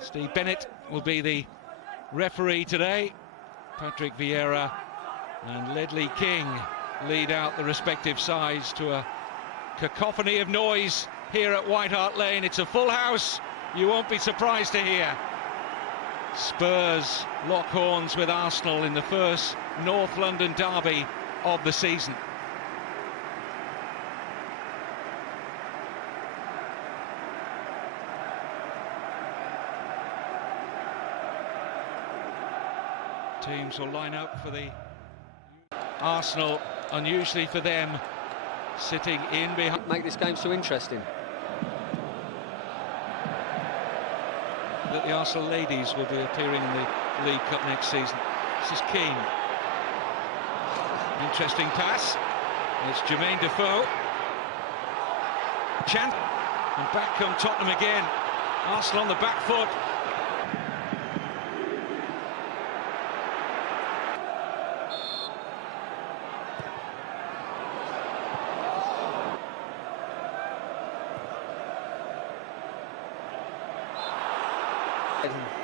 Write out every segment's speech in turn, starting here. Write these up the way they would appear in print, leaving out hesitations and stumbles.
Steve Bennett will be the referee today. Patrick Vieira and Ledley King lead out the respective sides to a cacophony of noise here at White Hart Lane. It's a full house, you won't be surprised to hear. Spurs lock horns with Arsenal in the first North London derby of the season. Teams will line up for the Arsenal, unusually for them, sitting in behind. Make this game so interesting. That the Arsenal ladies will be appearing in the League Cup next season. This is Keane. Interesting pass. It's Jermaine Defoe. Chance. And back come Tottenham again. Arsenal on the back foot.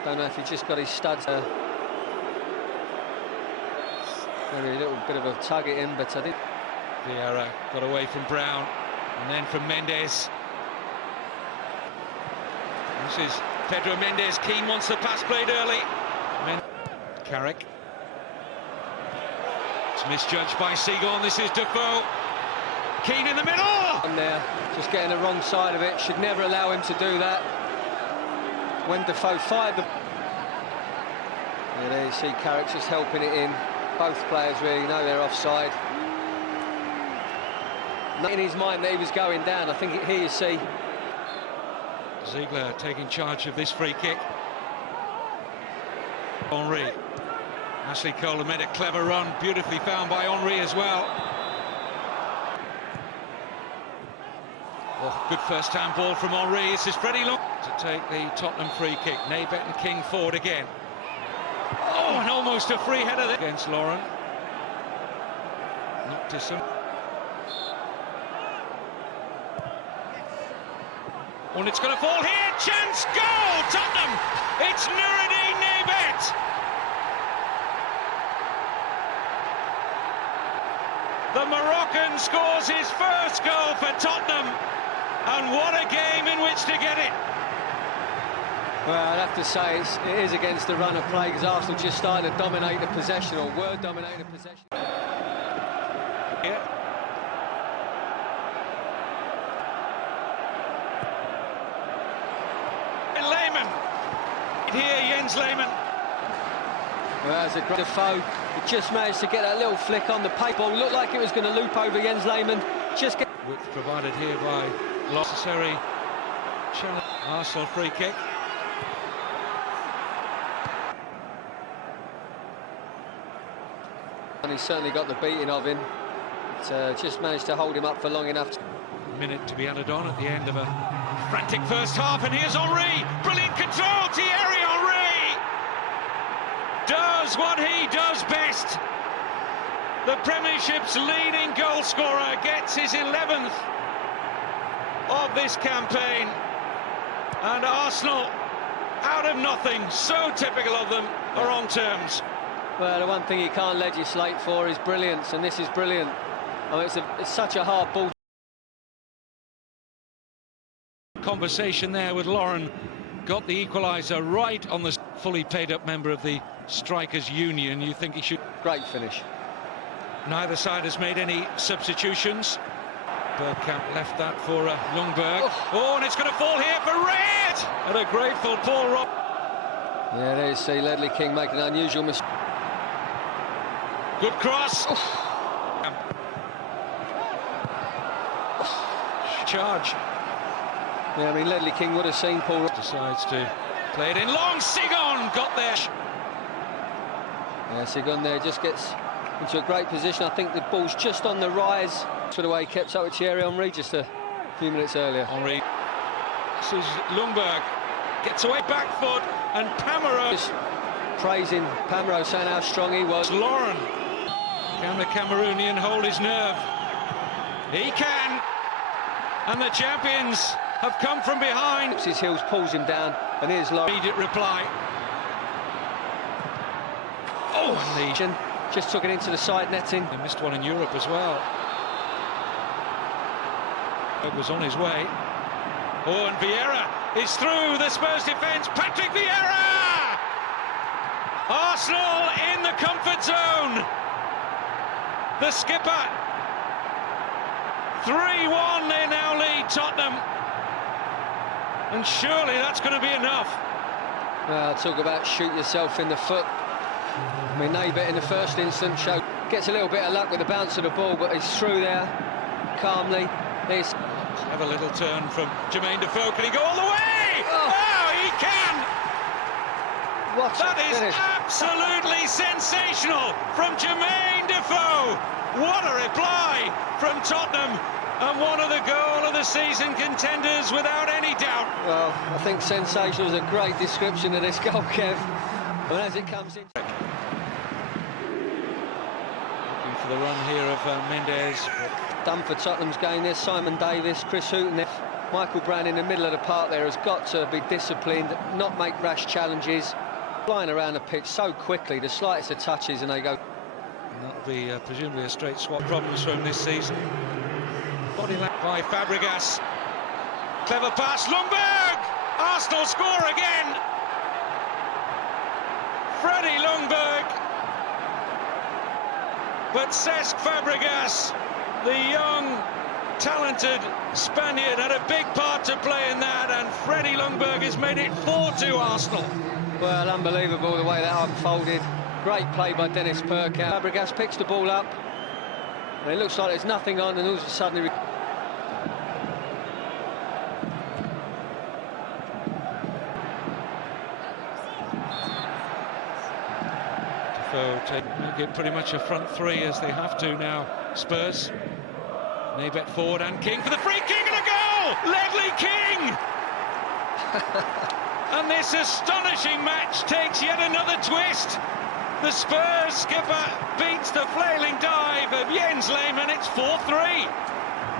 Don't know if he just got his studs. Maybe a little bit of a tug at him, but I think Vieira got away from Brown, and then from Mendes. This is Pedro Mendes. Keane wants the pass played early. Carrick. It's misjudged by Seagull. This is Defoe. Keane in the middle. On there, just getting the wrong side of it. Should never allow him to do that. When Defoe fired the... Yeah, there you see Carrick just helping it in. Both players really know they're offside. Not in his mind that he was going down. I think here you see... Ziegler taking charge of this free kick. Henry. Ashley Cole made a clever run, beautifully found by Henry as well. Oh, good first-time ball from Henry. This is Freddie Long to take the Tottenham free kick. Naybet and King forward again. Oh, and almost a free header there against Lauren. Not to some. Oh, and it's going to fall here. Chance, goal, Tottenham. It's Nuruddin Naybet. The Moroccan scores his first goal for Tottenham. And what a game in which to get it. Well, I'd have to say it is against the run of play, because Arsenal just started to dominate the possession, or were dominating the possession. Yeah. Lehmann. Here, Jens Lehmann. Well, that's a great Defoe. He just managed to get that little flick on the paper. Looked like it was going to loop over Jens Lehmann. Just get... Width provided here by necessary challenge. Arsenal free kick. And he certainly got the beating of him. But, just managed to hold him up for long enough. Minute to be added on at the end of a frantic first half, and here's Henry. Brilliant control. Thierry Henry does what he does best. The Premiership's leading goal scorer gets his 11th of this campaign, and Arsenal, out of nothing, so typical of them, are on terms. Well, the one thing you can't legislate for is brilliance, and this is brilliant. I mean, it's such a hard ball. Conversation there with Lauren, got the equalizer right on the fully paid up member of the Strikers Union. You think he should... Great finish. Neither side has made any substitutions. Bergkamp left that for Ljungberg. Oh, and it's going to fall here for red! And a grateful Paul Rob. Yeah, there you see Ledley King making an unusual mistake. Good cross. Charge. Yeah, I mean, Ledley King would have seen Paul Rob. Decides to play it in long. Sigon got there. Yeah, Sigon there just gets into a great position. I think the ball's just on the rise. For the way he kept up with Thierry Henry just a few minutes earlier. Henry. This is Ljungberg. Gets away back foot, and Pamero. Just praising Pamero, saying how strong he was. Lauren. Can the Cameroonian hold his nerve? He can. And the champions have come from behind. His heels, pulls him down, and here's Lauren. Immediate reply. Oh, and the... Just took it into the side netting. They missed one in Europe as well. It was on his way. Oh, and Vieira is through the Spurs defence. Patrick Vieira! Arsenal in the comfort zone. The skipper. 3-1, they now lead Tottenham. And surely that's going to be enough. Well, talk about shoot yourself in the foot. I mean, Nabet in the first instance gets a little bit of luck with the bounce of the ball, but he's through there calmly. He's have a little turn from Jermaine Defoe. Can he go all the way? Oh, he can! That is absolutely sensational from Jermaine Defoe. What a reply from Tottenham, and one of the goal of the season contenders without any doubt. Well, I think sensational is a great description of this goal, Kev. And as it comes in... Looking for the run here of Mendes. Done for Tottenham's game. There's Simon Davis, Chris Hughton. Michael Brown in the middle of the park there has got to be disciplined, not make rash challenges. Flying around the pitch so quickly, the slightest of touches and they go... And that'll be presumably a straight swap. Problems from him this season. Body lap by Fabregas. Clever pass, Ljungberg! Arsenal score again! Freddie Ljungberg. But Cesc Fabregas, the young, talented Spaniard, had a big part to play in that, and Freddie Ljungberg has made it 4-2 Arsenal. Well, unbelievable the way that unfolded. Great play by Dennis Perkamp. Fabregas picks the ball up, and it looks like there's nothing on, and all of a sudden... Make it pretty much a front three as they have to now. Spurs. Nabet forward and King for the free kick and a goal! Ledley King! And this astonishing match takes yet another twist. The Spurs skipper beats the flailing dive of Jens Lehmann. It's 4-3.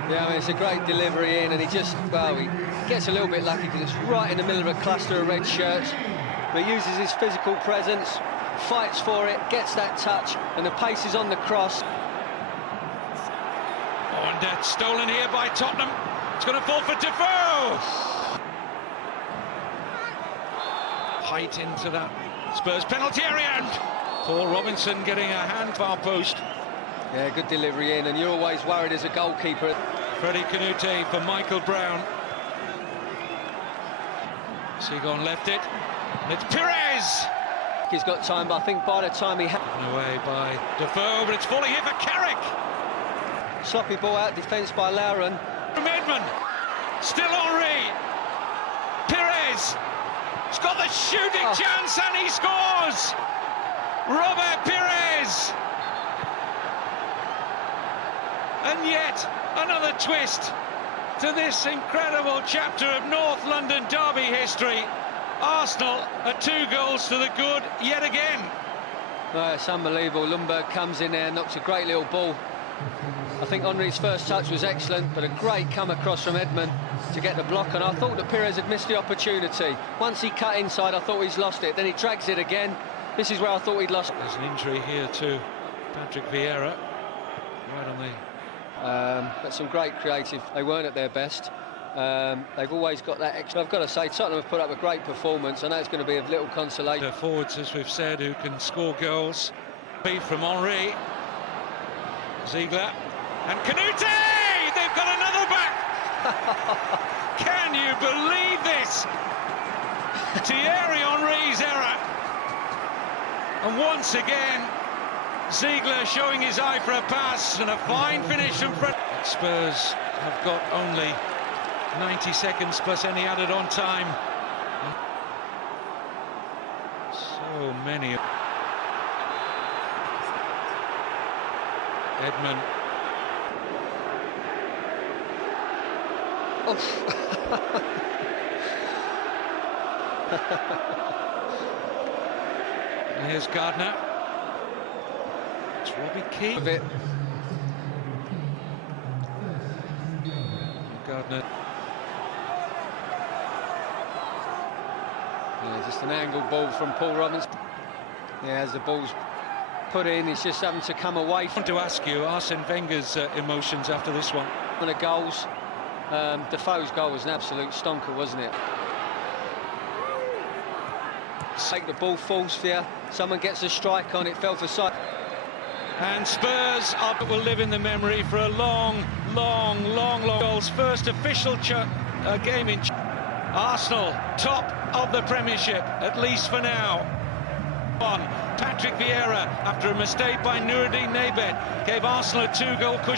Yeah, I mean, it's a great delivery in, and he just, well, he gets a little bit lucky because it's right in the middle of a cluster of red shirts. But he uses his physical presence, fights for it, gets that touch, and the pace is on the cross. Oh, and that's stolen here by Tottenham. It's going to fall for Defoe. Height into that Spurs penalty area, and Paul Robinson getting a hand far post. Yeah, good delivery in, and you're always worried as a goalkeeper. Freddie Canute for Michael Brown. Seagon left it, and it's Pires. He's got time, but I think by the time he... Away by Defoe, but it's falling here for Carrick. Sloppy ball out, defence by Lauren. From Edmund, still Henry. Pires, he's got the shooting chance and he scores. Robert Pires. And yet another twist to this incredible chapter of North London derby history. Arsenal are 2 goals to the good yet again. Well, it's unbelievable. Ljungberg comes in there, knocks a great little ball. I think Henry's first touch was excellent, but a great come across from Edmund to get the block, and I thought that Pires had missed the opportunity. Once he cut inside, I thought he's lost it. Then he drags it again. This is where I thought he'd lost it. There's an injury here to Patrick Vieira. Right on the... But some great creative. They weren't at their best. They've always got that extra. I've got to say, Tottenham have put up a great performance. I know it's going to be of little consolation. Forwards, as we've said, who can score goals. Beat from Henry. Ziegler. And Canute! They've got another back! Can you believe this? Thierry Henry's error. And once again, Ziegler showing his eye for a pass, and a fine finish from Fred. Spurs have got only 90 seconds plus any added on time. So many. Edmund. And here's Gardner. It's Robbie Keane. Gardner. Yeah, just an angled ball from Paul Robinson. Yeah, as the ball's put in, he's just having to come away I from want to ask you Arsene Wenger's emotions after this one. the goals. Defoe's goal was an absolute stonker, wasn't it? Take the ball falls for you, someone gets a strike on it, fell for side. And Spurs will live in the memory for a long goals. First official game in Arsenal, top of the Premiership, at least for now. Patrick Vieira, after a mistake by Nuruddin Nebet, gave Arsenal a 2-goal cushion.